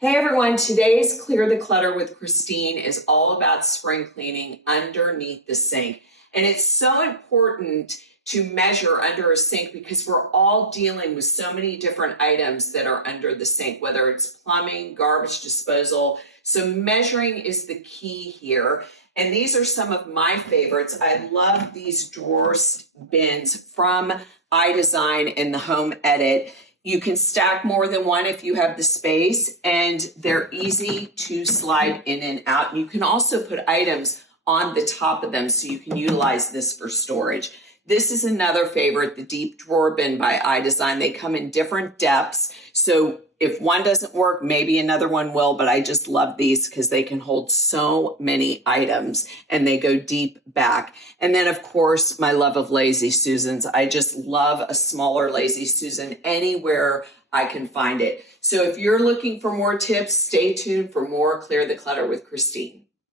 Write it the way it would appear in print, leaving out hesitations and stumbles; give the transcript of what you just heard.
Hey everyone, today's Clear the Clutter with Christine is all about spring cleaning underneath the sink. And it's so important to measure under a sink because we're all dealing with so many different items that are under the sink, whether it's plumbing, garbage disposal. So measuring is the key here. And these are some of my favorites. I love these drawer bins from iDesign in the Home Edit. You can stack more than one if you have the space, and they're easy to slide in and out. You can also put items on the top of them so you can utilize this for storage. This is another favorite, the deep drawer bin by iDesign. They come in different depths. So if one doesn't work, maybe another one will, but I just love these because they can hold so many items and they go deep back. And then of course, my love of Lazy Susans. I just love a smaller Lazy Susan anywhere I can find it. So if you're looking for more tips, stay tuned for more Clear the Clutter with Christine.